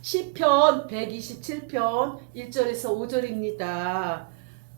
시편 127편 1절에서 5절입니다.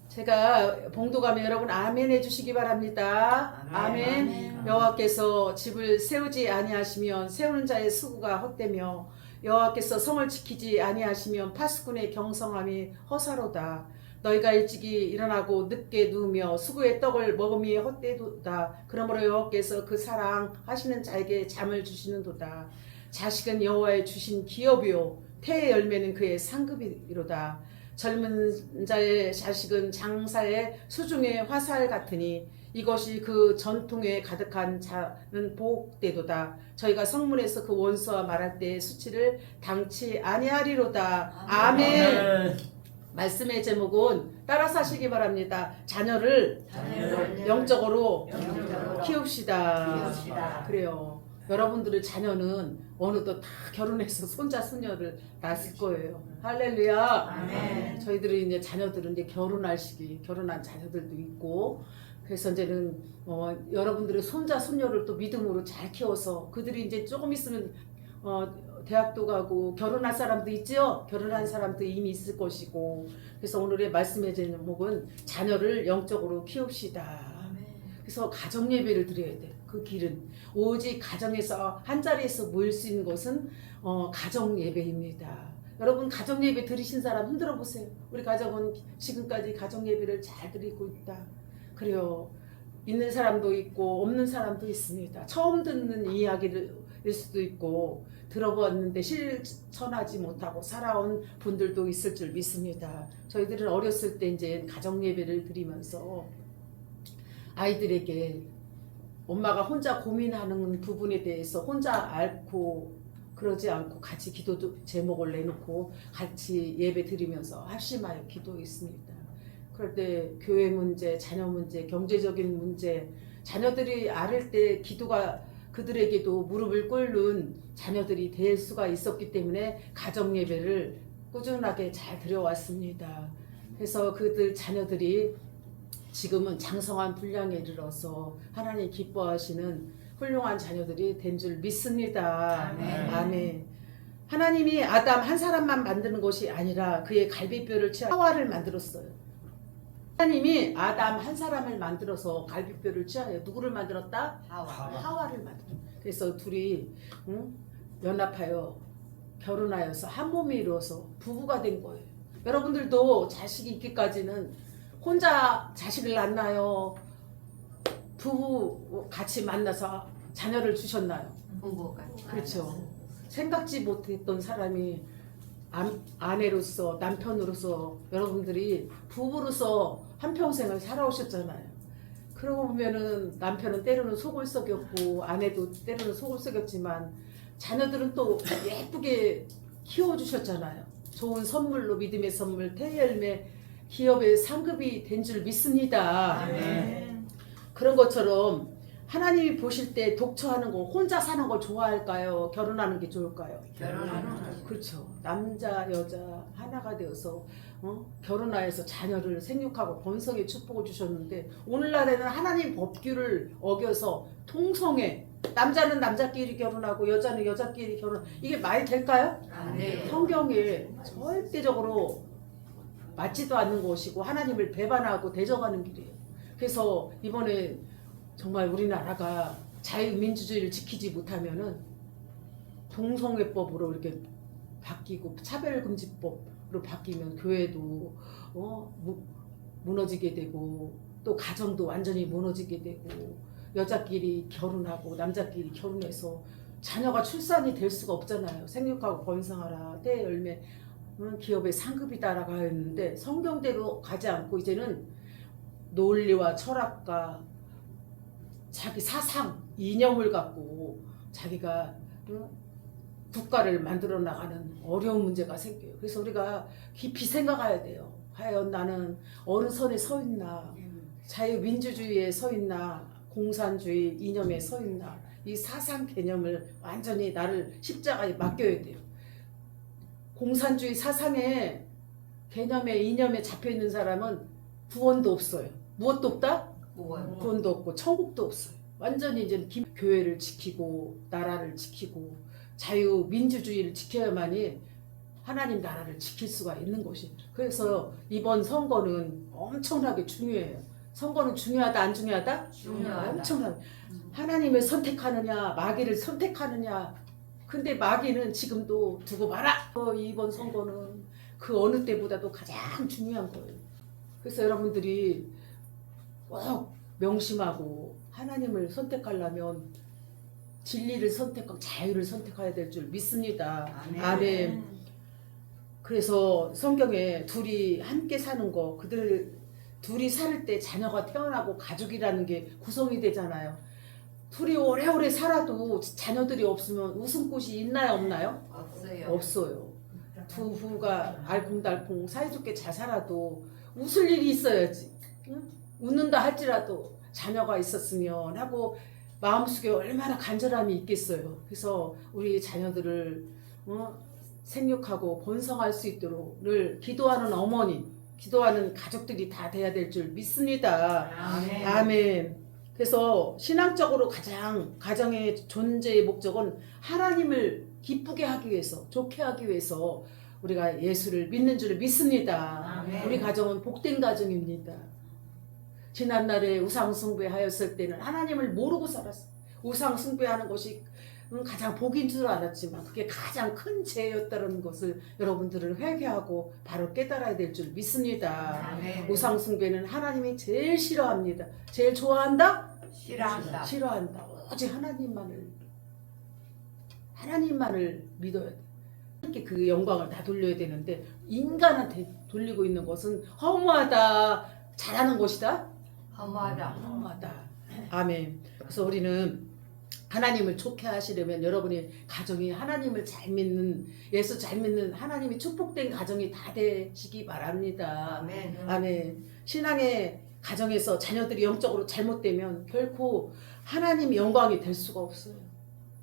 제가 봉독하면 여러분 아멘 해주시기 바랍니다. 아멘. 여호와께서 집을 세우지 아니하시면 세우는 자의 수고가 헛되며 여호와께서 성을 지키지 아니하시면 파수꾼의 경성함이 허사로다. 너희가 일찍이 일어나고 늦게 누우며 수구의 떡을 먹음이 헛되도다. 그러므로 여호와께서 그 사랑하시는 자에게 잠을 주시는도다. 자식은 여호와의 주신 기업이요 태의 열매는 그의 상급이로다. 젊은 자의 자식은 장사의 수중의 화살 같으니 이것이 그 전통에 가득한 자는 복되도다. 저희가 성문에서 그 원수와 말할 때의 수치를 당치 아니하리로다. 아멘. 말씀의 제목은 따라서 하시기 바랍니다. 자녀를 영적으로 키웁시다. 그래요. 여러분들의 자녀는 어느덧 다 결혼해서 손자 손녀를 낳았을 거예요. 할렐루야. 아멘. 저희들이 이제 자녀들은 이제 결혼할 시기, 결혼한 자녀들도 있고, 그래서 이제는 여러분들의 손자 손녀를 또 믿음으로 잘 키워서 그들이 이제 조금 있으면 대학도 가고 결혼할 사람도 있죠. 결혼한 사람도 이미 있을 것이고, 그래서 오늘의 말씀의 제목은 자녀를 영적으로 키웁시다. 그래서 가정 예배를 드려야 돼. 그 길은 오직 가정에서 한 자리에서 모일 수 있는 것은 가정 예배입니다. 여러분 가정 예배 드리신 사람 흔들어 보세요. 우리 가정은 지금까지 가정 예배를 잘 드리고 있다. 그래요. 있는 사람도 있고 없는 사람도 있습니다. 처음 듣는 이야기일 수도 있고 들어봤는데 실천하지 못하고 살아온 분들도 있을 줄 믿습니다. 저희들은 어렸을 때 이제 가정 예배를 드리면서 아이들에게 엄마가 혼자 고민하는 부분에 대해서 혼자 앓고 그러지 않고 같이 기도 제목을 내놓고 같이 예배 드리면서 합심하여 기도했습니다. 그럴 때 교회 문제, 자녀 문제, 경제적인 문제, 자녀들이 앓을 때 기도가 그들에게도 무릎을 꿇는 자녀들이 될 수가 있었기 때문에 가정 예배를 꾸준하게 잘 드려왔습니다. 그래서 그들 자녀들이 지금은 장성한 분량에 이르러서 하나님 기뻐하시는 훌륭한 자녀들이 된 줄 믿습니다. 아멘. 하나님이 아담 한 사람만 만드는 것이 아니라 그의 갈비뼈를 취한 하와를 만들었어요. 하나님이 아담 한 사람을 만들어서 갈비뼈를 취하여 누구를 만들었다? 하와를 만들었다. 그래서 둘이 연합하여 결혼하여서 한 몸이 이루어서 부부가 된 거예요. 여러분들도 자식이 있기까지는 혼자 자식을 낳나요? 부부 같이 만나서 자녀를 주셨나요? 부부가 그렇죠. 생각지 못했던 사람이 아내로서 남편으로서 여러분들이 부부로서 한평생을 살아오셨잖아요. 그러고 보면은 남편은 때로는 속을 썩였고 아내도 때로는 속을 썩였지만 자녀들은 또 예쁘게 키워주셨잖아요. 좋은 선물로 믿음의 선물 태열매 기업의 상급이 된 줄 믿습니다. 아멘. 그런 것처럼 하나님이 보실 때 독처하는 거 혼자 사는 걸 좋아할까요? 결혼하는 게 좋을까요? 결혼하는 거죠. 그렇죠. 남자 여자 하나가 되어서 결혼하여서 자녀를 생육하고 번성의 축복을 주셨는데 오늘날에는 하나님 법규를 어겨서 통성에 남자는 남자끼리 결혼하고 여자는 여자끼리 결혼 이게 말이 될까요? 네. 성경에 절대적으로 맞지도 않는 것이고 하나님을 배반하고 대적하는 길이에요. 그래서 이번에 정말 우리나라가 자유민주주의를 지키지 못하면은 동성애법으로 이렇게 바뀌고 차별금지법으로 바뀌면 교회도 무너지게 되고 또 가정도 완전히 무너지게 되고 여자끼리 결혼하고 남자끼리 결혼해서 자녀가 출산이 될 수가 없잖아요. 생육하고 번성하라 때의 열매 기업의 상급이다라고 하였는데 성경대로 가지 않고 이제는 논리와 철학과 자기 사상, 이념을 갖고 자기가 국가를 만들어 나가는 어려운 문제가 생겨요. 그래서 우리가 깊이 생각해야 돼요. 과연 나는 어느 선에 서 있나, 자유민주주의에 서 있나, 공산주의 이념에 서 있나, 이 사상 개념을 완전히 나를 십자가에 맡겨야 돼요. 공산주의 사상의 개념에 이념에 잡혀있는 사람은 구원도 없어요. 무엇도 없다? 구원도 없고 천국도 없어요. 완전히 이제 교회를 지키고 나라를 지키고 자유민주주의를 지켜야만이 하나님 나라를 지킬 수가 있는 것이. 그래서 이번 선거는 엄청나게 중요해요. 선거는 중요하다 안 중요하다? 중요하다. 엄청나게. 하나님을 선택하느냐 마귀를 선택하느냐. 근데 마귀는 지금도 두고 봐라. 이번 선거는 그 어느 때보다도 가장 중요한 거예요. 그래서 여러분들이 꼭 명심하고 하나님을 선택하려면 진리를 선택하고 자유를 선택해야 될 줄 믿습니다. 아멘. 그래서 성경에 둘이 함께 사는 거, 그들 둘이 살 때 자녀가 태어나고 가족이라는 게 구성이 되잖아요. 둘이 오래오래 살아도 자녀들이 없으면 웃음꽃이 있나요 없나요? 없어요. 없어요. 두 부부가 알콩달콩 사이좋게 잘 살아도 웃을 일이 있어야지. 응? 웃는다 할지라도 자녀가 있었으면 하고 마음속에 얼마나 간절함이 있겠어요. 그래서 우리 자녀들을 생육하고 번성할 수 있도록 늘 기도하는 어머니, 기도하는 가족들이 다 돼야 될 줄 믿습니다. 아멘. 아멘. 그래서 신앙적으로 가장 가정의 존재의 목적은 하나님을 기쁘게 하기 위해서, 좋게 하기 위해서 우리가 예수를 믿는 줄 믿습니다. 아멘. 우리 가정은 복된 가정입니다. 지난날에 우상 숭배하였을 때는 하나님을 모르고 살았어요. 우상 숭배하는 것이 가장 복인 줄 알았지만 그게 가장 큰 죄였다는 것을 여러분들은 회개하고 바로 깨달아야 될 줄 믿습니다. 아멘. 우상 숭배는 하나님이 제일 싫어합니다. 제일 좋아한다? 싫어한다. 싫어한다. 오직 하나님만을 믿어야 돼. 이렇게 그 영광을 다 돌려야 되는데 인간한테 돌리고 있는 것은 허무하다. 잘하는 것이다. 허무하다. 허무하다. 아멘. 그래서 우리는 하나님을 좋게 하시려면 여러분이 가정이 하나님을 잘 믿는, 예수 잘 믿는 하나님이 축복된 가정이 다 되시기 바랍니다. 아멘. 아멘. 신앙의 가정에서 자녀들이 영적으로 잘못되면 결코 하나님 영광이 될 수가 없어요.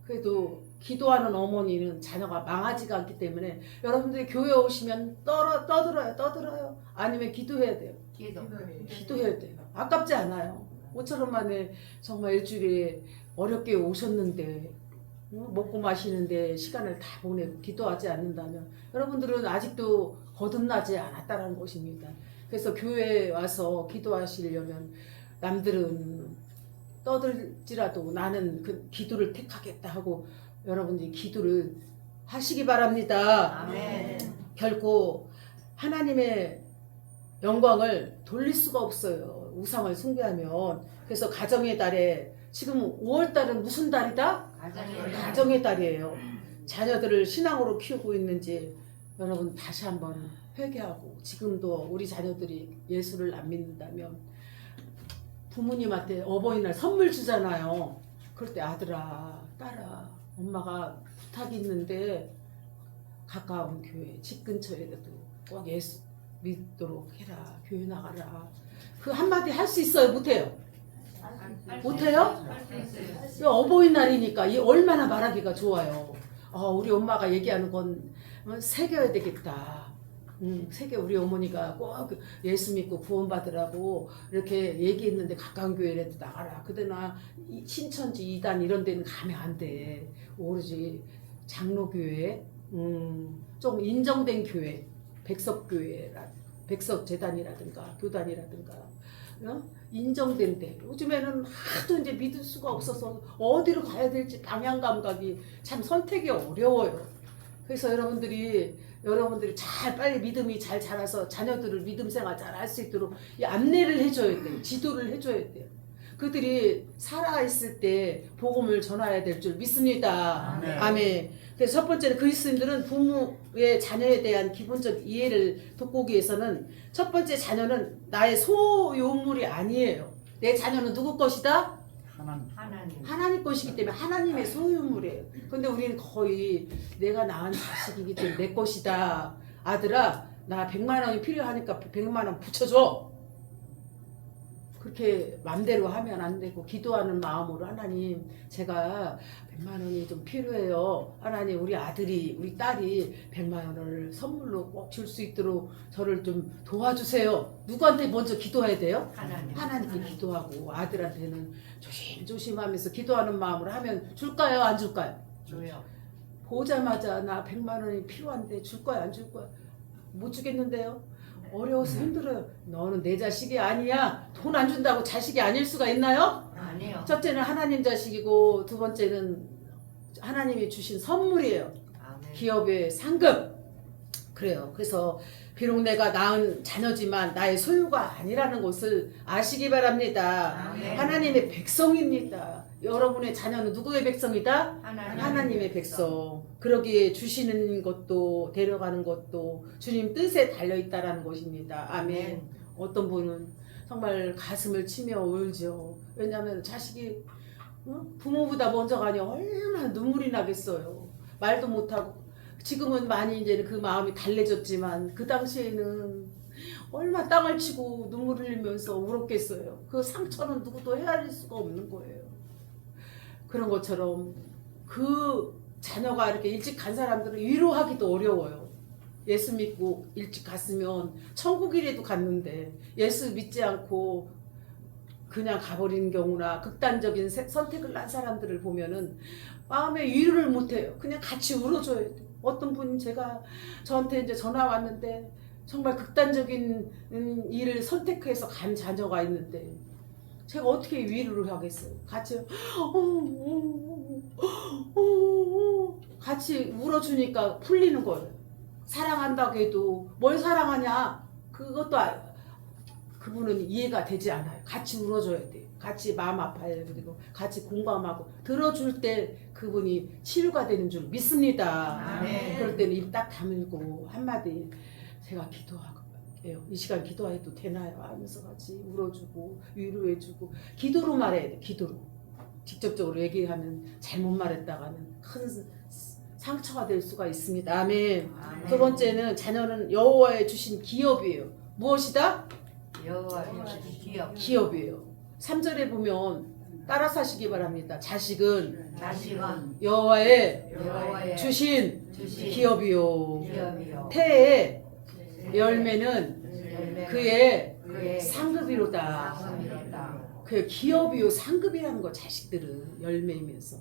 그래도 기도하는 어머니는 자녀가 망하지가 않기 때문에 여러분들이 교회 오시면 떠들어요. 아니면 기도해야 돼요. 기도해야 돼요. 아깝지 않아요. 5,000원 만에 정말 일주일에 어렵게 오셨는데 먹고 마시는데 시간을 다 보내고 기도하지 않는다면 여러분들은 아직도 거듭나지 않았다는 것입니다. 그래서 교회에 와서 기도하시려면 남들은 떠들지라도 나는 그 기도를 택하겠다 하고 여러분들이 기도를 하시기 바랍니다. 아멘. 결코 하나님의 영광을 돌릴 수가 없어요. 우상을 숭배하면. 그래서 가정의 달에 지금 5월달은 무슨 달이다? 가정의 달이에요. 자녀들을 신앙으로 키우고 있는지 여러분 다시 한번 회개하고, 지금도 우리 자녀들이 예수를 안 믿는다면 부모님한테 어버이날 선물 주잖아요. 그럴 때 아들아, 딸아, 엄마가 부탁이 있는데 가까운 교회, 집 근처에라도 꼭 예수 믿도록 해라. 교회 나가라. 그 한마디 할 수 있어요? 못해요? 못해요? 어버이날이니까 이 얼마나 말하기가 좋아요. 우리 엄마가 얘기하는 건 새겨야 되겠다. 새겨. 우리 어머니가 꼭 예수 믿고 구원받으라고 이렇게 얘기했는데 가까운 교회라도 나가라. 그러나 신천지 이단 이런 데는 가면 안 돼. 오로지 장로교회, 좀 인정된 교회, 백석재단이라든가 교단이라든가 인정된 데. 요즘에는 하도 이제 믿을 수가 없어서 어디로 가야 될지 방향 감각이 참 선택이 어려워요. 그래서 여러분들이 잘 빨리 믿음이 잘 자라서 자녀들을 믿음 생활 잘 할 수 있도록 이 안내를 해줘야 돼요. 지도를 해줘야 돼요. 그들이 살아있을 때 복음을 전해야 될 줄 믿습니다. 아멘. 아멘. 그래서 첫 번째는 그리스도인들은 부모의 자녀에 대한 기본적 이해를 돋보기 위해서는 첫 번째 자녀는 나의 소유물이 아니에요. 내 자녀는 누구 것이다? 하나님 것이기 때문에 하나님의 소유물이에요. 근데 우리는 거의 내가 낳은 자식이기 때문에 내 것이다. 아들아, 나 100만 원이 필요하니까 100만 원 붙여줘. 그렇게 맘대로 하면 안 되고 기도하는 마음으로 하나님, 제가 100만 원이 좀 필요해요. 하나님, 우리 아들이, 우리 딸이 100만 원을 선물로 꼭 줄 수 있도록 저를 좀 도와주세요. 누구한테 먼저 기도해야 돼요? 하나님께 기도하고 아들한테는 조심조심하면서 기도하는 마음으로 하면 줄까요? 안 줄까요? 줘요. 보자마자 나 100만 원이 필요한데 줄 거야 안 줄 거야? 못 주겠는데요. 어려워서 힘들어요. 너는 내 자식이 아니야. 돈 안 준다고 자식이 아닐 수가 있나요? 아니요. 첫째는 하나님 자식이고 두 번째는 하나님이 주신 선물이에요. 아멘. 기업의 상급. 그래요. 그래서 비록 내가 낳은 자녀지만 나의 소유가 아니라는 것을 아시기 바랍니다. 아멘. 하나님의 백성입니다. 여러분의 자녀는 누구의 백성이다? 하나님의 백성. 그러기에 주시는 것도 데려가는 것도 주님 뜻에 달려있다라는 것입니다. 아멘. 어떤 분은 정말 가슴을 치며 울죠. 왜냐하면 자식이 부모보다 먼저 가니 얼마나 눈물이 나겠어요. 말도 못하고. 지금은 많이 이제 그 마음이 달래졌지만 그 당시에는 얼마 땅을 치고 눈물을 흘리면서 울었겠어요. 그 상처는 누구도 헤아릴 수가 없는 거예요. 그런 것처럼 그 자녀가 이렇게 일찍 간 사람들은 위로하기도 어려워요. 예수 믿고 일찍 갔으면 천국이라도 갔는데 예수 믿지 않고 그냥 가버리는 경우나 극단적인 선택을 한 사람들을 보면은 마음에 위로를 못해요. 그냥 같이 울어줘야 돼. 어떤 분이 저한테 이제 전화 왔는데 정말 극단적인 일을 선택해서 간 자녀가 있는데 제가 어떻게 위로를 하겠어요? 같이 같이 울어주니까 풀리는 거예요. 사랑한다고 해도 뭘 사랑하냐? 그것도 그분은 이해가 되지 않아요. 같이 울어줘야 돼. 같이 마음 아파요. 그리고 같이 공감하고 들어줄 때 그분이 치유가 되는 줄 믿습니다. 아멘. 그럴 때는 입 딱 다물고 한마디 제가 기도하고 이 시간 기도해도 되나요? 하면서 같이 울어주고 위로해주고 기도로 말해야 돼. 기도로. 직접적으로 얘기하면 잘못 말했다가는 큰 상처가 될 수가 있습니다. 아멘. 아멘. 두 번째는 자녀는 여호와의 주신 기업이에요. 무엇이다? 여호와의 기업. 기업이에요. 3절에 보면 따라서 하시기 바랍니다. 자식은 자식은 여호와의 여호와의 주신 주신 기업이요. 기업이요. 태의 열매는 열매는 그의 그의 상급이로다. 상급이로다. 그 기업이요 상급이라는 거 자식들은 열매이면서.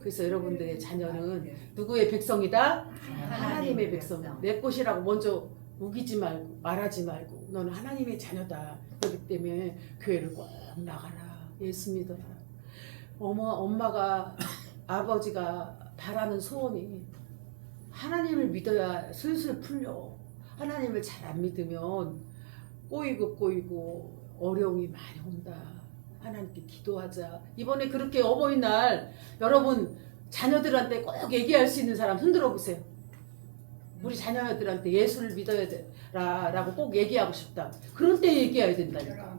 그래서 여러분들의 자녀는 누구의 백성이다? 하나님의 백성. 내 것이라고 먼저 우기지 말고 말하지 말고 너는 하나님의 자녀다. 그렇기 때문에 교회를 꼭 나가라. 예수 믿어라. 엄마가 아버지가 바라는 소원이 하나님을 믿어야 슬슬 풀려. 하나님을 잘 안 믿으면 꼬이고 어려움이 많이 온다. 하나님께 기도하자. 이번에 그렇게 어버이날 여러분 자녀들한테 꼭 얘기할 수 있는 사람 흔들어 보세요. 우리 자녀들한테 예수를 믿어야 되라라고 꼭 얘기하고 싶다. 그럴 때 얘기해야 된다니까.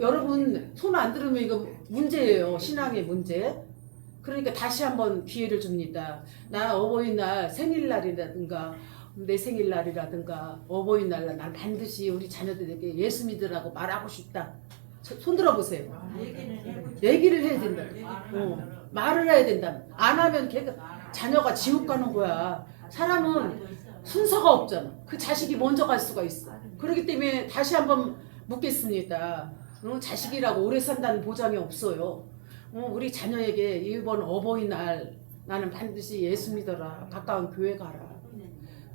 여러분 손 안 들으면 이거 문제예요. 신앙의 문제. 그러니까 다시 한번 기회를 줍니다. 나 어버이날 생일날이라든가 내 생일날이라든가 어버이날 난 반드시 우리 자녀들에게 예수 믿으라고 말하고 싶다. 손 들어보세요. 얘기를 해야 된다. 말을 해야 된다. 안 하면 자녀가 지옥 가는 거야. 사람은 순서가 없잖아. 그 자식이 먼저 갈 수가 있어. 그렇기 때문에 다시 한번 묻겠습니다. 자식이라고 오래 산다는 보장이 없어요. 우리 자녀에게 이번 어버이날 나는 반드시 예수 믿어라. 가까운 교회 가라.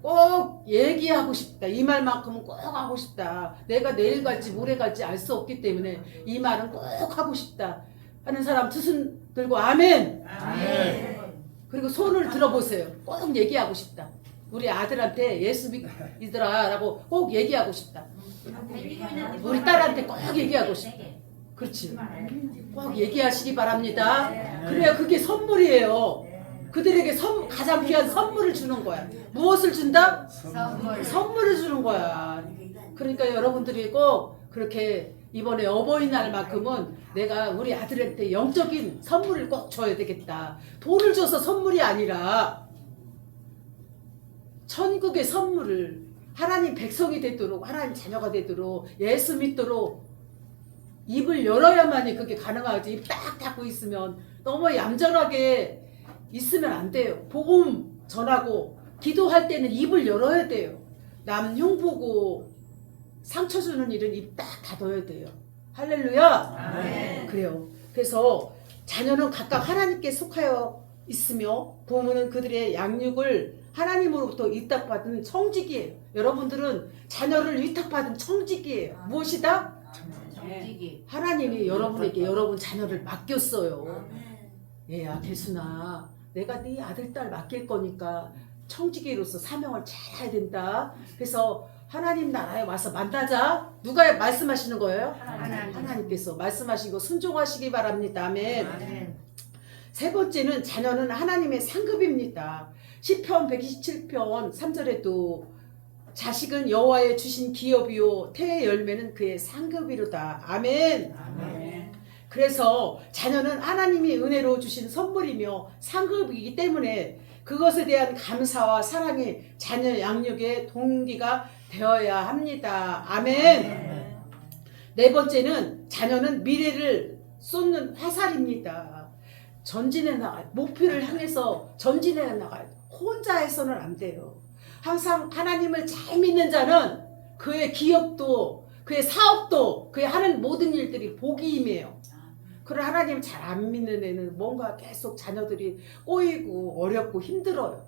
꼭 얘기하고 싶다. 이 말만큼은 꼭 하고 싶다. 내가 내일 갈지 모레 갈지 알 수 없기 때문에 이 말은 꼭 하고 싶다 하는 사람 두 손 들고 아멘. 아멘. 그리고 손을 들어보세요. 꼭 얘기하고 싶다. 우리 아들한테 예수 믿으라 라고 꼭 얘기하고 싶다. 우리 딸한테 꼭 얘기하고 싶다. 그렇지. 꼭 얘기하시기 바랍니다. 그래야 그게 선물이에요. 그들에게 가장 귀한 선물을 주는 거야. 무엇을 준다? 선물을 주는 거야. 그러니까 여러분들이 꼭 그렇게 이번에 어버이날만큼은 내가 우리 아들한테 영적인 선물을 꼭 줘야 되겠다. 돈을 줘서 선물이 아니라 천국의 선물을 하나님 백성이 되도록 하나님 자녀가 되도록 예수 믿도록 입을 열어야만이 그게 가능하지. 입 딱 닫고 있으면 너무 얌전하게 있으면 안 돼요. 복음 전하고 기도할 때는 입을 열어야 돼요. 남 흉보고 상처 주는 일은 입 딱 닫아야 돼요. 할렐루야. 아멘. 그래요. 그래서 자녀는 각각 하나님께 속하여 있으며 부모는 그들의 양육을 하나님으로부터 위탁받은 청직이에요. 여러분들은 자녀를 위탁받은 청직이에요. 무엇이다? 정직이. 하나님이 여러분에게 여러분 자녀를 맡겼어요. 얘야 개순아, 내가 네 아들 딸 맡길 거니까 청지기로서 사명을 잘 해야 된다. 그래서 하나님 나라에 와서 만나자. 누가 말씀하시는 거예요? 하나님께서 말씀하신 거 순종하시기 바랍니다. 아멘. 아멘. 세 번째는 자녀는 하나님의 상급입니다. 시편 127편 3절에도 자식은 여호와의 주신 기업이요 태의 열매는 그의 상급이로다. 아멘. 아멘. 그래서 자녀는 하나님이 은혜로 주신 선물이며 상급이기 때문에 그것에 대한 감사와 사랑이 자녀 양육의 동기가 되어야 합니다. 아멘. 네 번째는 자녀는 미래를 쏟는 화살입니다. 전진해 나가요. 목표를 향해서 전진해 나가요. 혼자 해서는 안 돼요. 항상 하나님을 잘 믿는 자는 그의 기업도 그의 사업도 그의 하는 모든 일들이 복이 임해요. 그런 하나님 잘 안 믿는 애는 뭔가 계속 자녀들이 꼬이고 어렵고 힘들어요.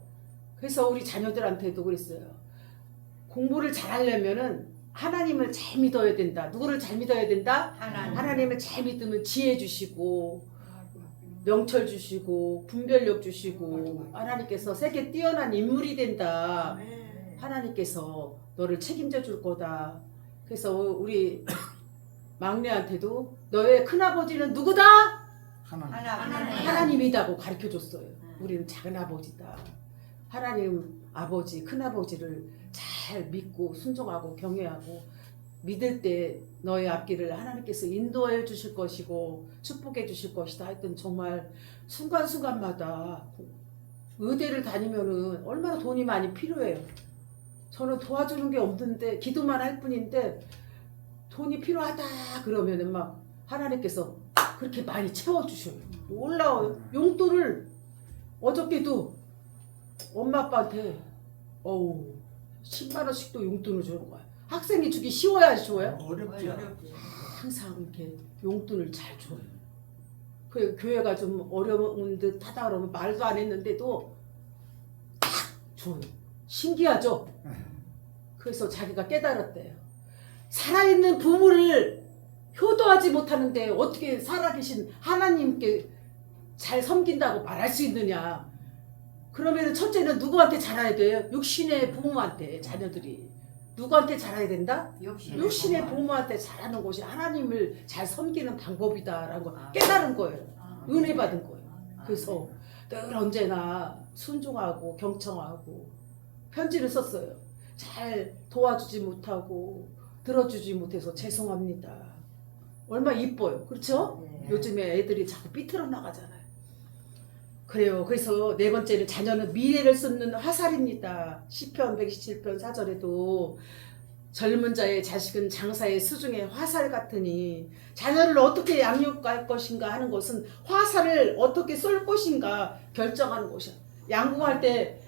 그래서 우리 자녀들한테도 그랬어요. 공부를 잘하려면은 하나님을 잘 믿어야 된다. 누구를 잘 믿어야 된다? 하나님을 잘 믿으면 지혜 주시고 명철 주시고 분별력 주시고 하나님께서 세계 뛰어난 인물이 된다. 하나님께서 너를 책임져 줄 거다. 그래서 우리 막내한테도 너의 큰아버지는 누구다? 하나님이다고 가르쳐줬어요. 우리는 작은아버지다. 하나님 아버지 큰아버지를 잘 믿고 순종하고 경외하고 믿을 때 너의 앞길을 하나님께서 인도해 주실 것이고 축복해 주실 것이다. 하여튼 정말 순간순간마다 의대를 다니면은 얼마나 돈이 많이 필요해요. 저는 도와주는 게 없는데 기도만 할 뿐인데 돈이 필요하다 그러면은 막 하나님께서 그렇게 많이 채워주셔요. 올라와요. 용돈을 어저께도 엄마 아빠한테 10만 원씩도 용돈을 주는 거야. 학생이 주기 쉬워야 쉬워요? 어렵죠. 항상 이렇게 용돈을 잘 줘요. 그 교회가 좀 어려운 듯 하다 그러면 말도 안 했는데도 딱 줘요. 신기하죠? 그래서 자기가 깨달았대요. 살아있는 부모를 효도하지 못하는데 어떻게 살아계신 하나님께 잘 섬긴다고 말할 수 있느냐. 그러면 첫째는 누구한테 잘해야 돼요? 육신의 부모한테 자녀들이. 누구한테 잘해야 된다? 육신의 부모한테 잘하는 것이 하나님을 잘 섬기는 방법이다라는 걸 깨달은 거예요. 은혜 받은 거예요. 그래서 늘 언제나 순종하고 경청하고 편지를 썼어요. 잘 도와주지 못하고 들어주지 못해서 죄송합니다. 얼마 이뻐요. 그렇죠? 요즘에 애들이 자꾸 삐뚤어 나가잖아요. 그래요. 그래서 네 번째는 자녀는 미래를 쏟는 화살입니다. 시편 127편 4절에도 젊은 자의 자식은 장사의 수중의 화살 같으니 자녀를 어떻게 양육할 것인가 하는 것은 화살을 어떻게 쏠 것인가 결정하는 것이야. 양궁할 때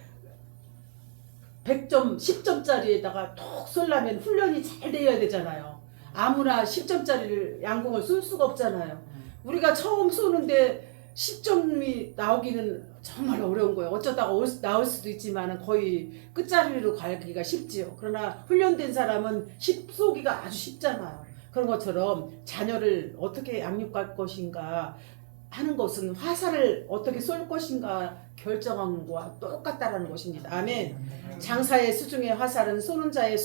100점, 10점짜리에다가 톡 쏠려면 훈련이 잘 되어야 되잖아요. 아무나 10점짜리를 양궁을 쏠 수가 없잖아요. 우리가 처음 쏘는데 10점이 나오기는 정말 어려운 거예요. 어쩌다가 나올 수도 있지만 거의 끝자리로 가기가 쉽지요. 그러나 훈련된 사람은 10 쏘기가 아주 쉽잖아요. 그런 것처럼 자녀를 어떻게 양육할 것인가 하는 것은 화살을 어떻게 쏠 것인가 결정한 것과 똑같다라는 것입니다. 아멘. 장사의 수중의 화살은 쏘는 자의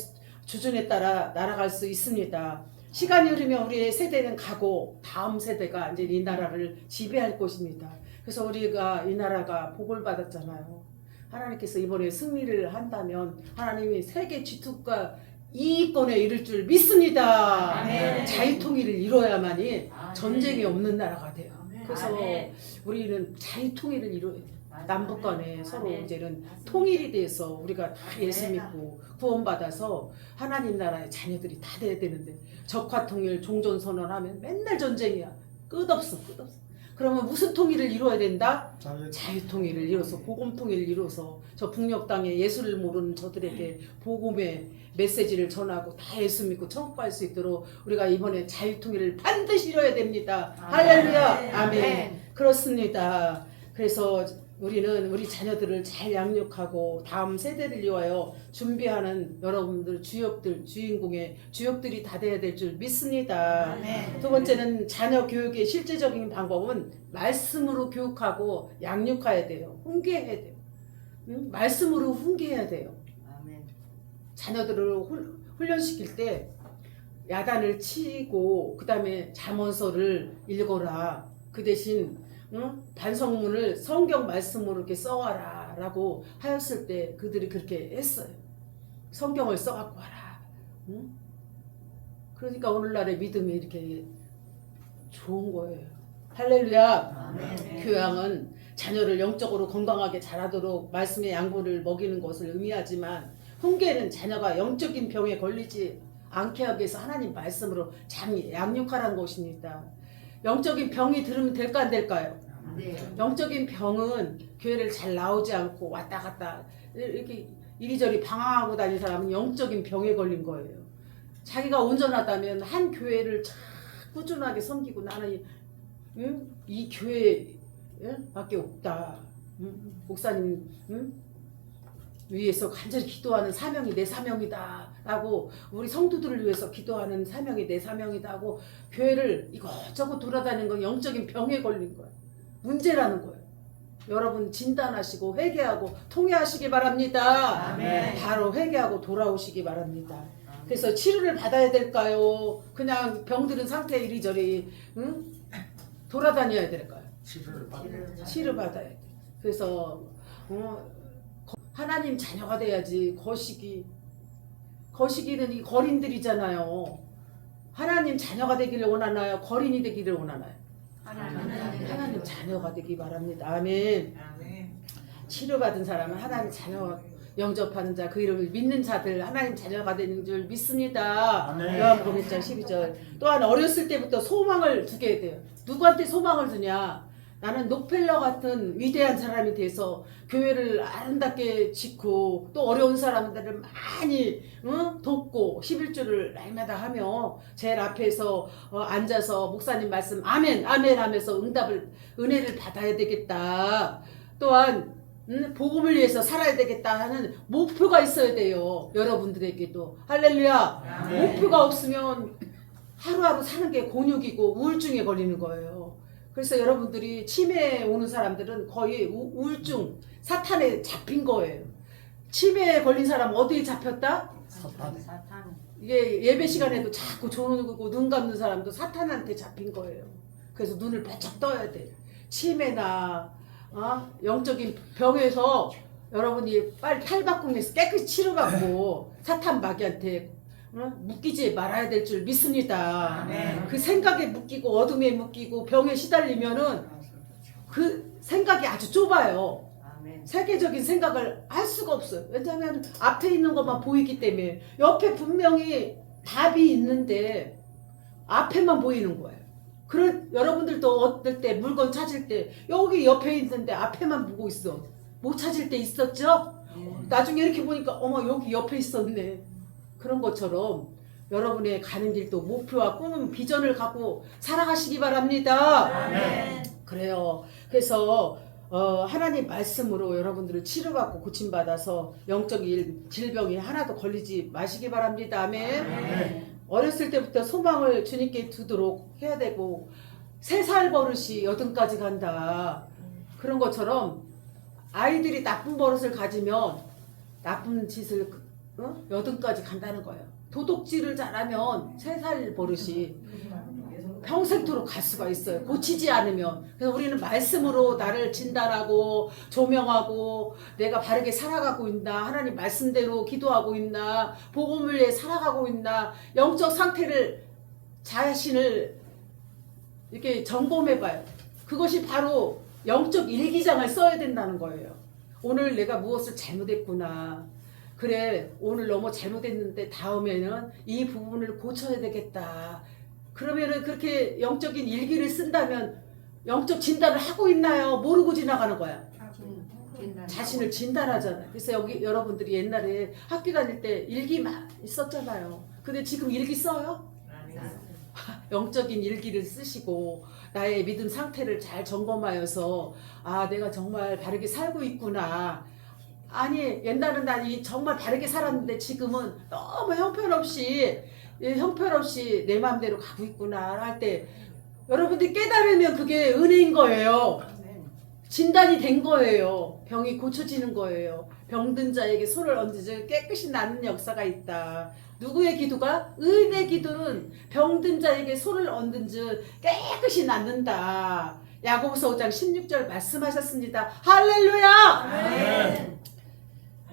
주준에 따라 날아갈 수 있습니다. 시간이 흐르면 우리의 세대는 가고 다음 세대가 이제 이 나라를 지배할 것입니다. 그래서 우리가 이 나라가 복을 받았잖아요. 하나님께서 이번에 승리를 한다면 하나님이 세계 G2가 이권에 이를 줄 믿습니다. 아멘. 자유통일을 이뤄야만이 전쟁이 없는 나라가 돼요. 그래서 아멘. 우리는 자유통일을 이뤄야 돼요. 남북 간에 서로 이제는 통일이 돼서 우리가 다 예수 믿고 구원받아서 하나님 나라의 자녀들이 다 돼야 되는데 적화통일 종전선언하면 맨날 전쟁이야. 끝없어. 그러면 무슨 통일을 이루어야 된다? 자유통일을 이뤄서 복음통일을 이뤄서 저 북녘 땅에 예수를 모르는 저들에게 복음의 메시지를 전하고 다 예수 믿고 천국 갈 수 있도록 우리가 이번에 자유통일을 반드시 이뤄야 됩니다. 할렐루야. 아멘. 그렇습니다. 그래서 우리는 우리 자녀들을 잘 양육하고 다음 세대를 위하여 준비하는 여러분들 주역들, 주인공의 주역들이 다 돼야 될 줄 믿습니다. 두 번째는 자녀 교육의 실제적인 방법은 말씀으로 교육하고 양육해야 돼요. 훈계해야 돼요. 말씀으로 훈계해야 돼요. 아멘. 자녀들을 훈련시킬 때 야단을 치고 그 다음에 잠언서를 읽어라. 그 대신 반성문을 성경 말씀으로 이렇게 써와라 라고 하였을 때 그들이 그렇게 했어요. 성경을 써갖고 와라. 그러니까 오늘날의 믿음이 이렇게 좋은 거예요. 할렐루야. 아멘. 교양은 자녀를 영적으로 건강하게 자라도록 말씀의 양분을 먹이는 것을 의미하지만 훈계는 자녀가 영적인 병에 걸리지 않게 하기 위해서 하나님 말씀으로 양육하라는 것입니다. 영적인 병이 들으면 될까 안 될까요? 네. 영적인 병은 교회를 잘 나오지 않고 왔다 갔다 이렇게 이리저리 방황하고 다니는 사람은 영적인 병에 걸린 거예요. 자기가 온전하다면 한 교회를 참 꾸준하게 섬기고 나는 이 교회 밖에 없다. 목사님 위해서 간절히 기도하는 사명이 내 사명이다 라고 우리 성도들을 위해서 기도하는 사명이 내 사명이다 하고 교회를 이것저것 돌아다니는 건 영적인 병에 걸린 거예요. 문제라는 거예요. 여러분 진단하시고 회개하고 통회하시기 바랍니다. 아멘. 바로 회개하고 돌아오시기 바랍니다. 그래서 치료를 받아야 될까요? 그냥 병들은 상태 이리저리 돌아다녀야 될까요? 치료 받아야 돼. 그래서 하나님 자녀가 돼야지. 거시기는 이 거린들이잖아요. 하나님 자녀가 되기를 원하나요? 거린이 되기를 원하나요? 하나님 자녀가 되기 바랍니다. 아멘. 치료받은 사람은 하나님 자녀 영접하는 자, 그 이름을 믿는 자들 하나님 자녀가 되는 줄 믿습니다. 아멘. 요한복음 1장 12절. 또한 어렸을 때부터 소망을 두게 돼요. 누구한테 소망을 두냐? 나는 록펠러 같은 위대한 사람이 돼서 교회를 아름답게 짓고 또 어려운 사람들을 많이 돕고 11조를 날마다 하며 제일 앞에서 앉아서 목사님 말씀 아멘 아멘 하면서 은혜를 받아야 되겠다. 또한 복음을 위해서 살아야 되겠다 하는 목표가 있어야 돼요. 여러분들에게도. 할렐루야. 목표가 없으면 하루하루 사는 게 곤욕이고 우울증에 걸리는 거예요. 그래서 여러분들이 치매에 오는 사람들은 거의 우울증, 사탄에 잡힌 거예요. 치매에 걸린 사람 어디에 잡혔다? 사탄. 이게 예배 시간에도 자꾸 조르고 눈 감는 사람도 사탄한테 잡힌 거예요. 그래서 눈을 바짝 떠야 돼. 치매나 영적인 병에서 여러분이 빨리 탈바꿈해서 깨끗이 치료받고 사탄 마귀한테 묶이지 말아야 될 줄 믿습니다. 그 생각에 묶이고 어둠에 묶이고 병에 시달리면은 그 생각이 아주 좁아요. 아멘. 세계적인 생각을 할 수가 없어요. 왜냐하면 앞에 있는 것만 보이기 때문에. 옆에 분명히 답이 있는데 앞에만 보이는 거예요. 여러분들도 어떨 때 물건 찾을 때 여기 옆에 있는데 앞에만 보고 있어. 못 찾을 때 있었죠? 나중에 이렇게 보니까 어머 여기 옆에 있었네. 그런 것처럼 여러분의 가는 길도 목표와 꿈, 비전을 갖고 살아가시기 바랍니다. 아멘. 그래요. 그래서 하나님 말씀으로 여러분들을 치료받고 고침받아서 영적인 질병이 하나도 걸리지 마시기 바랍니다. 아멘. 어렸을 때부터 소망을 주님께 두도록 해야 되고 3살 버릇이 8까지 간다. 그런 것처럼 아이들이 나쁜 버릇을 가지면 나쁜 짓을 8까지 간다는 거예요. 도둑질을 잘하면 3살 버릇이 평생토록 갈 수가 있어요. 고치지 않으면. 그래서 우리는 말씀으로 나를 진단하고 조명하고 내가 바르게 살아가고 있나, 하나님 말씀대로 기도하고 있나, 복음을 위해 살아가고 있나, 영적 상태를 자신을 이렇게 점검해봐요. 그것이 바로 영적 일기장을 써야 된다는 거예요. 오늘 내가 무엇을 잘못했구나. 그래 오늘 너무 잘못했는데 다음에는 이 부분을 고쳐야 되겠다. 그러면은 그렇게 영적인 일기를 쓴다면 영적 진단을 하고 있나요? 모르고 지나가는 거야. 자신을 진단하잖아요. 그래서 여기 여러분들이 옛날에 학교 다닐 때 일기 많이 썼잖아요. 근데 지금 일기 써요? 영적인 일기를 쓰시고 나의 믿음 상태를 잘 점검하여서 아 내가 정말 바르게 살고 있구나. 아니 옛날은 난 정말 바르게 살았는데 지금은 너무 형편없이 내 마음대로 가고 있구나 할 때 여러분들이 깨달으면 그게 은혜인 거예요. 진단이 된 거예요. 병이 고쳐지는 거예요. 병든 자에게 손을 얹으면 깨끗이 낫는 역사가 있다. 누구의 기도가? 의인의 기도는 병든 자에게 손을 얹은 즉 깨끗이 낫는다. 야고보서 5장 16절 말씀하셨습니다. 할렐루야!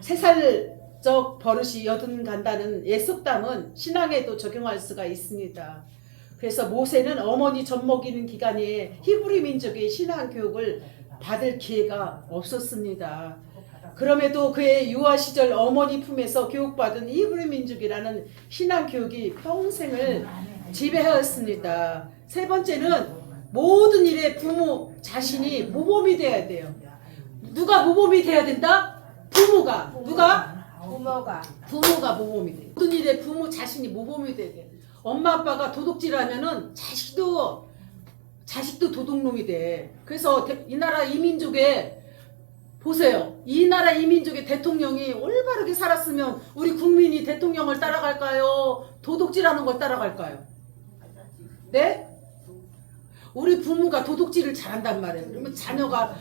세살적 버릇이 여든간다는 옛속담은 신앙에도 적용할 수가 있습니다. 그래서 모세는 어머니 젖 먹이는 기간에 히브리 민족의 신앙 교육을 받을 기회가 없었습니다. 그럼에도 그의 유아 시절 어머니 품에서 교육받은 히브리 민족이라는 신앙 교육이 평생을 지배하였습니다. 세 번째는 모든 일에 부모 자신이 모범이 돼야 돼요. 누가 모범이 돼야 된다? 부모가. 누가? 부모가 모범이 돼. 모든 일에 부모 자신이 모범이 돼야 돼. 엄마 아빠가 도둑질하면은 자식도 도둑놈이 돼. 그래서 이 나라 이민족에 보세요. 이 나라 이민족의 대통령이 올바르게 살았으면 우리 국민이 대통령을 따라갈까요? 도둑질하는 걸 따라갈까요? 네? 우리 부모가 도둑질을 잘한단 말이에요. 그러면 자녀가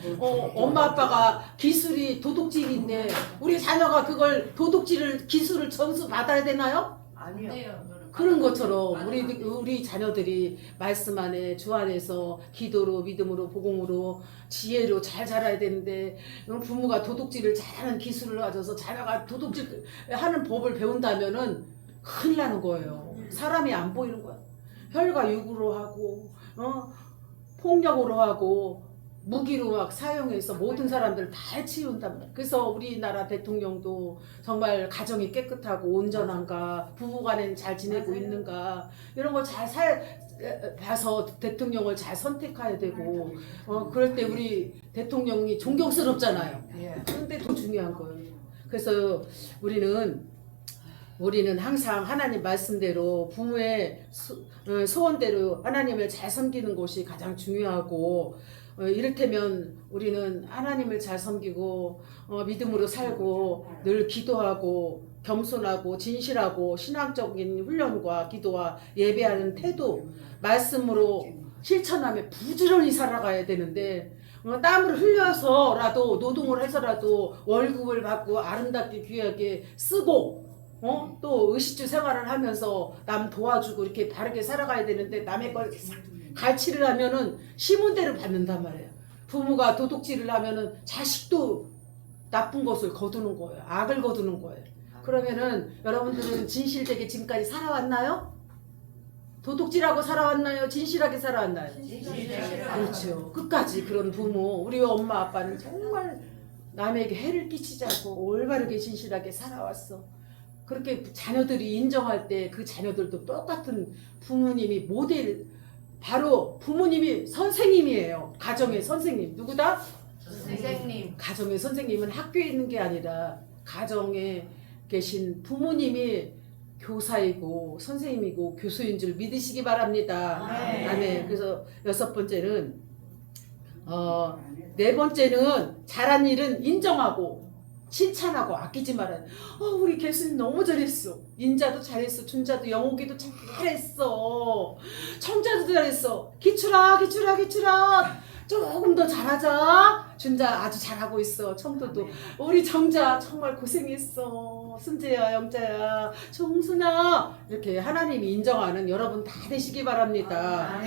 엄마 아빠가 기술이 도둑질인데 우리 자녀가 그걸 기술을 점수 받아야 되나요? 아니요. 그런 것처럼 우리 자녀들이 말씀 안에 주 안에서 기도로 믿음으로 복음으로 지혜로 잘 자라야 되는데 부모가 도둑질을 잘하는 기술을 가져서 자녀가 도둑질 하는 법을 배운다면은 큰일 나는 거예요. 사람이 안 보이는 거야. 혈과 육으로 하고 폭력으로 하고 무기로 막 사용해서 모든 사람들을 다 해치운단 말이야. 그래서 우리나라 대통령도 정말 가정이 깨끗하고 온전한가, 부부간에는 잘 지내고 있는가 이런 걸 잘 봐서 대통령을 잘 선택해야 되고 그럴 때 우리 대통령이 존경스럽잖아요. 그런데 더 중요한 거예요. 그래서 우리는 항상 하나님 말씀대로 부모의 소원대로 하나님을 잘 섬기는 것이 가장 중요하고 이를테면 우리는 하나님을 잘 섬기고 믿음으로 살고 늘 기도하고 겸손하고 진실하고 신앙적인 훈련과 기도와 예배하는 태도 말씀으로 실천하며 부지런히 살아가야 되는데 땀을 흘려서라도 노동을 해서라도 월급을 받고 아름답게 귀하게 쓰고 또 의식주 생활을 하면서 남 도와주고 이렇게 바르게 살아가야 되는데 남의 걸 갈취를 하면은 심은 대로 받는단 말이에요. 부모가 도둑질을 하면은 자식도 나쁜 것을 거두는 거예요. 악을 거두는 거예요. 그러면은 여러분들은 진실되게 지금까지 살아왔나요? 도둑질하고 살아왔나요? 진실하게 살아왔나요? 그렇죠. 끝까지 그런 부모, 우리 엄마 아빠는 정말 남에게 해를 끼치지 않고 올바르게 진실하게 살아왔어. 그렇게 자녀들이 인정할 때 그 자녀들도 똑같은 부모님이 모델, 바로 부모님이 선생님이에요. 가정의 선생님. 누구다? 선생님. 가정의 선생님은 학교에 있는 게 아니라 가정에 계신 부모님이 교사이고 선생님이고 교수인 줄 믿으시기 바랍니다. 아멘. 그래서 6번째는 네 번째는 잘한 일은 인정하고 칭찬하고 아끼지 말아요. 우리 교수님 너무 잘했어. 인자도 잘했어. 준자도 영옥이도 잘했어. 청자도 잘했어. 기출아 조금 더 잘하자. 준자 아주 잘하고 있어. 청도도 우리 정자 정말 고생했어. 순재야 영자야 정순아 이렇게 하나님이 인정하는 여러분 다 되시기 바랍니다.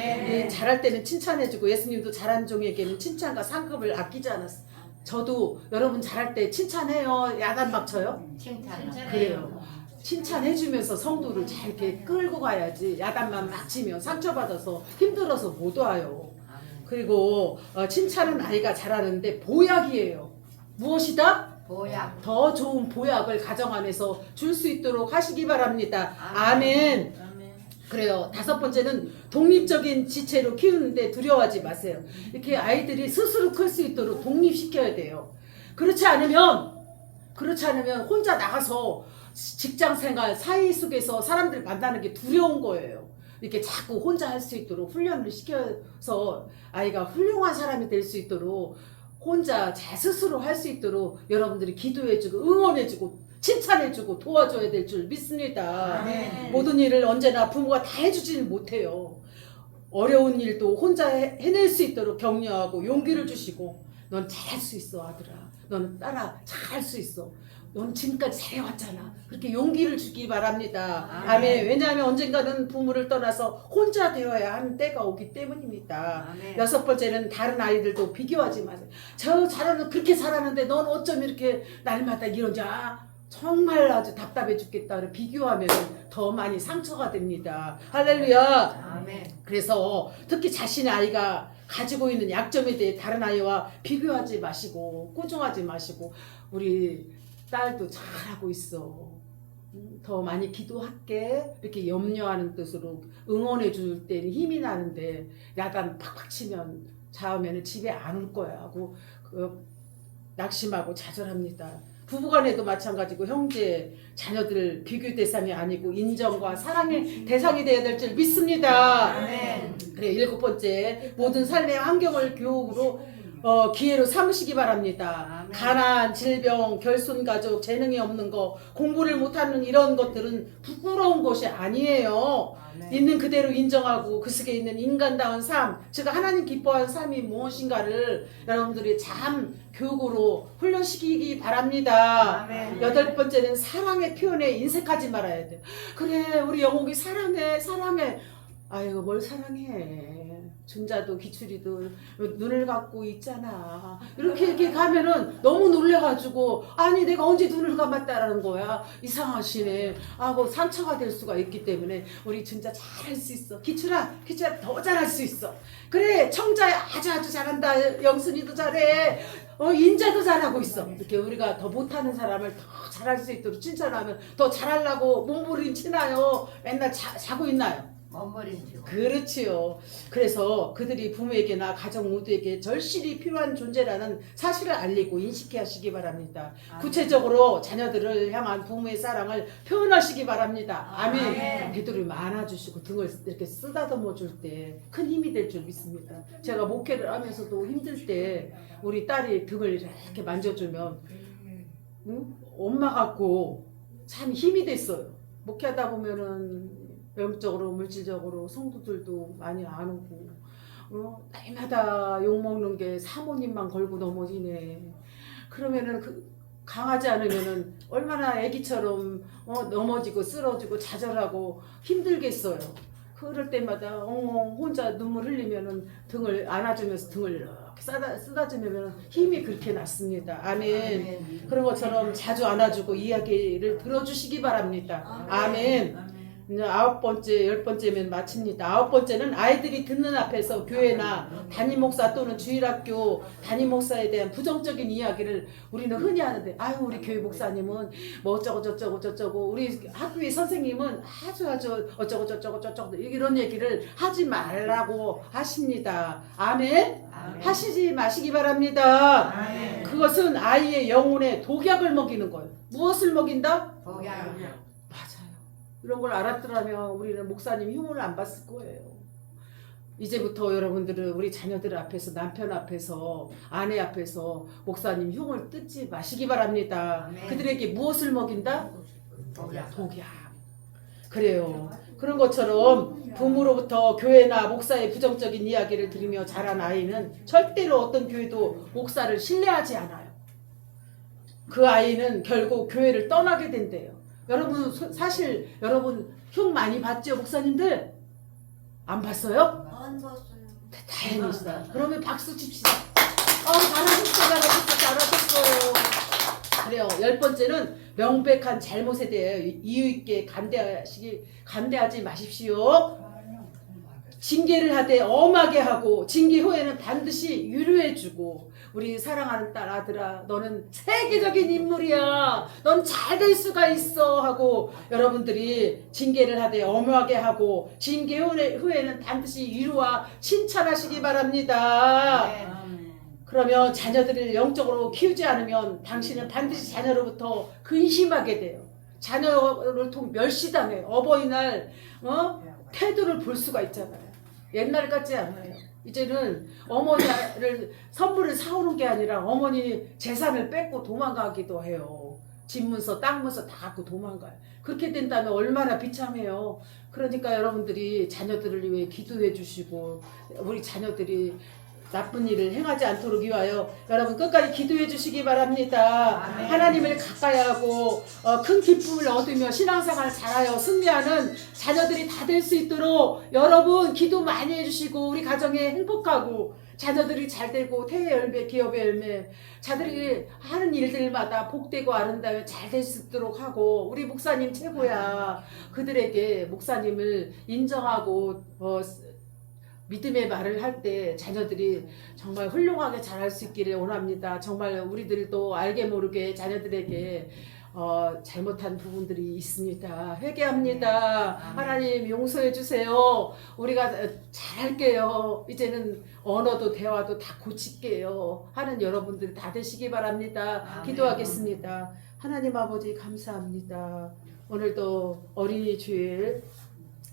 잘할 때는 칭찬해주고 예수님도 잘한 종에게는 칭찬과 상급을 아끼지 않았어. 저도 여러분 잘할 때 칭찬해요. 야단 막 쳐요? 칭찬. 그래요. 칭찬해주면서 성도를 잘 이렇게 끌고 가야지. 야단만 막 치면 상처받아서 힘들어서 못 와요. 그리고 칭찬은 아이가 잘하는데 보약이에요. 무엇이다? 보약. 더 좋은 보약을 가정 안에서 줄 수 있도록 하시기 바랍니다. 아멘. 그래요. 5번째는 독립적인 지체로 키우는데 두려워하지 마세요. 이렇게 아이들이 스스로 클 수 있도록 독립시켜야 돼요. 그렇지 않으면 혼자 나가서 직장 생활, 사회 속에서 사람들 만나는 게 두려운 거예요. 이렇게 자꾸 혼자 할 수 있도록 훈련을 시켜서 아이가 훌륭한 사람이 될 수 있도록 혼자 자 스스로 할 수 있도록 여러분들이 기도해주고 응원해주고 칭찬해주고 도와줘야 될 줄 믿습니다. 모든 일을 언제나 부모가 다 해주지는 못해요. 어려운 일도 혼자 해낼 수 있도록 격려하고 용기를 주시고 넌 잘할 수 있어 아들아. 너는 딸아 잘할 수 있어. 넌 지금까지 잘해왔잖아. 그렇게 용기를 주기 바랍니다. 아멘. 왜냐하면 언젠가는 부모를 떠나서 혼자 되어야 하는 때가 오기 때문입니다. 여섯 번째는 다른 아이들도 비교하지 마세요. 저 잘하는 그렇게 잘하는데 넌 어쩜 이렇게 날마다 이러냐. 정말 아주 답답해 죽겠다. 비교하면 더 많이 상처가 됩니다. 할렐루야. 아멘. 그래서 특히 자신의 아이가 가지고 있는 약점에 대해 다른 아이와 비교하지 마시고 꾸중하지 마시고 우리 딸도 잘하고 있어. 더 많이 기도할게. 이렇게 염려하는 뜻으로 응원해 줄 때는 힘이 나는데 야단 팍팍 치면 자으면 집에 안 올 거야 하고 낙심하고 좌절합니다. 부부간에도 마찬가지고 형제, 자녀들 비교 대상이 아니고 인정과 사랑의 대상이 되어야 될 줄 믿습니다. 아멘. 그래, 일곱 번째, 모든 삶의 환경을 교육으로 기회로 삼으시기 바랍니다. 가난, 질병, 결손가족, 재능이 없는 거, 공부를 못하는 이런 것들은 부끄러운 것이 아니에요. 있는 그대로 인정하고 그 속에 있는 인간다운 삶, 즉 하나님 기뻐하는 삶이 무엇인가를 여러분들이 참 교육으로 훈련시키기 바랍니다. 여덟 번째는 사랑의 표현에 인색하지 말아야 돼. 그래 우리 영옥이 사랑해 사랑해. 아이고 뭘 사랑해. 준자도 기출이도 눈을 감고 있잖아. 이렇게 가면은 너무 놀래가지고 아니 내가 언제 눈을 감았다라는 거야. 이상하시네. 하고 상처가 될 수가 있기 때문에 우리 준자 잘할 수 있어. 기출아 더 잘할 수 있어. 그래 청자야 아주 잘한다. 영순이도 잘해. 인자도 잘하고 있어. 이렇게 우리가 더 못하는 사람을 더 잘할 수 있도록 칭찬하면 더 잘하려고 몸부림치나요? 맨날 자고 있나요? 먼버림치고. 그렇지요. 그래서 그들이 부모에게나 가정 모두에게 절실히 필요한 존재라는 사실을 알리고 인식해 하시기 바랍니다. 구체적으로 자녀들을 향한 부모의 사랑을 표현하시기 바랍니다. 아멘. 비둘이 안아주시고 등을 이렇게 쓰다듬어 줄 때 큰 힘이 될 줄 믿습니다. 제가 목회를 하면서도 힘들 때 우리 딸이 등을 이렇게 만져주면 엄마 같고 참 힘이 됐어요. 목회하다 보면은 영적으로 물질적으로 성도들도 많이 안 오고 날마다 욕먹는 게 사모님만 걸고 넘어지네. 그러면은 강하지 않으면은 얼마나 애기처럼 넘어지고 쓰러지고 좌절하고 힘들겠어요. 그럴 때마다 엉엉 혼자 눈물 흘리면은 등을 안아주면서 등을 이렇게 쓰다주면 힘이 그렇게 났습니다. 아멘. 그런 것처럼 자주 안아주고 이야기를 들어주시기 바랍니다. 아멘. 이제 아홉 번째, 열 번째면 마칩니다. 아홉 번째는 아이들이 듣는 앞에서 교회나 담임 목사 또는 주일학교 담임 목사에 대한 부정적인 이야기를 우리는 흔히 하는데 아유 우리 교회 목사님은 뭐 어쩌고 저쩌고 우리 학교의 선생님은 아주 어쩌고 저쩌고 이런 얘기를 하지 말라고 하십니다. 아멘. 하시지 마시기 바랍니다. 그것은 아이의 영혼에 독약을 먹이는 거예요. 무엇을 먹인다? 독약. 이런 걸 알았더라면 우리는 목사님 흉을 안 봤을 거예요. 이제부터 여러분들은 우리 자녀들 앞에서 남편 앞에서 아내 앞에서 목사님 흉을 뜯지 마시기 바랍니다. 그들에게 무엇을 먹인다? 독약. 그래요. 그런 것처럼 부모로부터 교회나 목사의 부정적인 이야기를 들으며 자란 아이는 절대로 어떤 교회도 목사를 신뢰하지 않아요. 그 아이는 결국 교회를 떠나게 된대요. 여러분 사실 여러분 흉 많이 봤죠 목사님들? 안 봤어요? 안 봤어요. 다행이시다. 그러면 박수 칩시다. 잘하셨어요. 그래요. 열 번째는 명백한 잘못에 대해 이유 있게 간대하지 마십시오. 징계를 하되 엄하게 하고 징계 후에는 반드시 유료해주고 우리 사랑하는 딸 아들아 너는 세계적인 인물이야. 넌 잘 될 수가 있어 하고 여러분들이 징계를 하되 엄하게 하고 징계 후에는 반드시 위로와 칭찬하시기 바랍니다. 그러면 자녀들을 영적으로 키우지 않으면 당신은 반드시 자녀로부터 근심하게 돼요. 자녀를 통해 멸시당해. 어버이날 태도를 볼 수가 있잖아요. 옛날 같지 않아요. 이제는 어머니를 선물을 사오는 게 아니라 어머니 재산을 뺏고 도망가기도 해요. 집 문서, 땅 문서 다 갖고 도망가요. 그렇게 된다면 얼마나 비참해요. 그러니까 여러분들이 자녀들을 위해 기도해 주시고 우리 자녀들이 나쁜 일을 행하지 않도록 위하여 여러분 끝까지 기도해 주시기 바랍니다. 아멘. 하나님을 가까이 하고 큰 기쁨을 얻으며 신앙생활 잘하여 승리하는 자녀들이 다 될 수 있도록 여러분 기도 많이 해주시고 우리 가정에 행복하고 자녀들이 잘 되고 태의 열매 기업의 열매 자들이 하는 일들마다 복되고 아름다워 잘 될 수 있도록 하고 우리 목사님 최고야. 그들에게 목사님을 인정하고 믿음의 말을 할 때 자녀들이 정말 훌륭하게 잘할 수 있기를 원합니다. 정말 우리들도 알게 모르게 자녀들에게 잘못한 부분들이 있습니다. 회개합니다. 하나님 용서해 주세요. 우리가 잘할게요. 이제는 언어도 대화도 다 고칠게요. 하는 여러분들 다 되시기 바랍니다. 아멘. 기도하겠습니다. 하나님 아버지 감사합니다. 오늘도 어린이 주일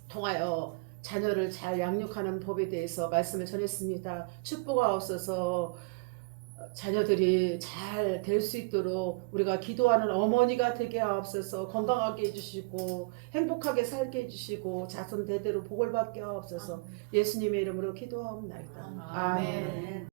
통하여 자녀를 잘 양육하는 법에 대해서 말씀을 전했습니다. 축복하옵소서. 자녀들이 잘 될 수 있도록 우리가 기도하는 어머니가 되게 하옵소서. 건강하게 해주시고 행복하게 살게 해주시고 자손 대대로 복을 받게 하옵소서. 예수님의 이름으로 기도하옵나이다. 아멘. 아멘.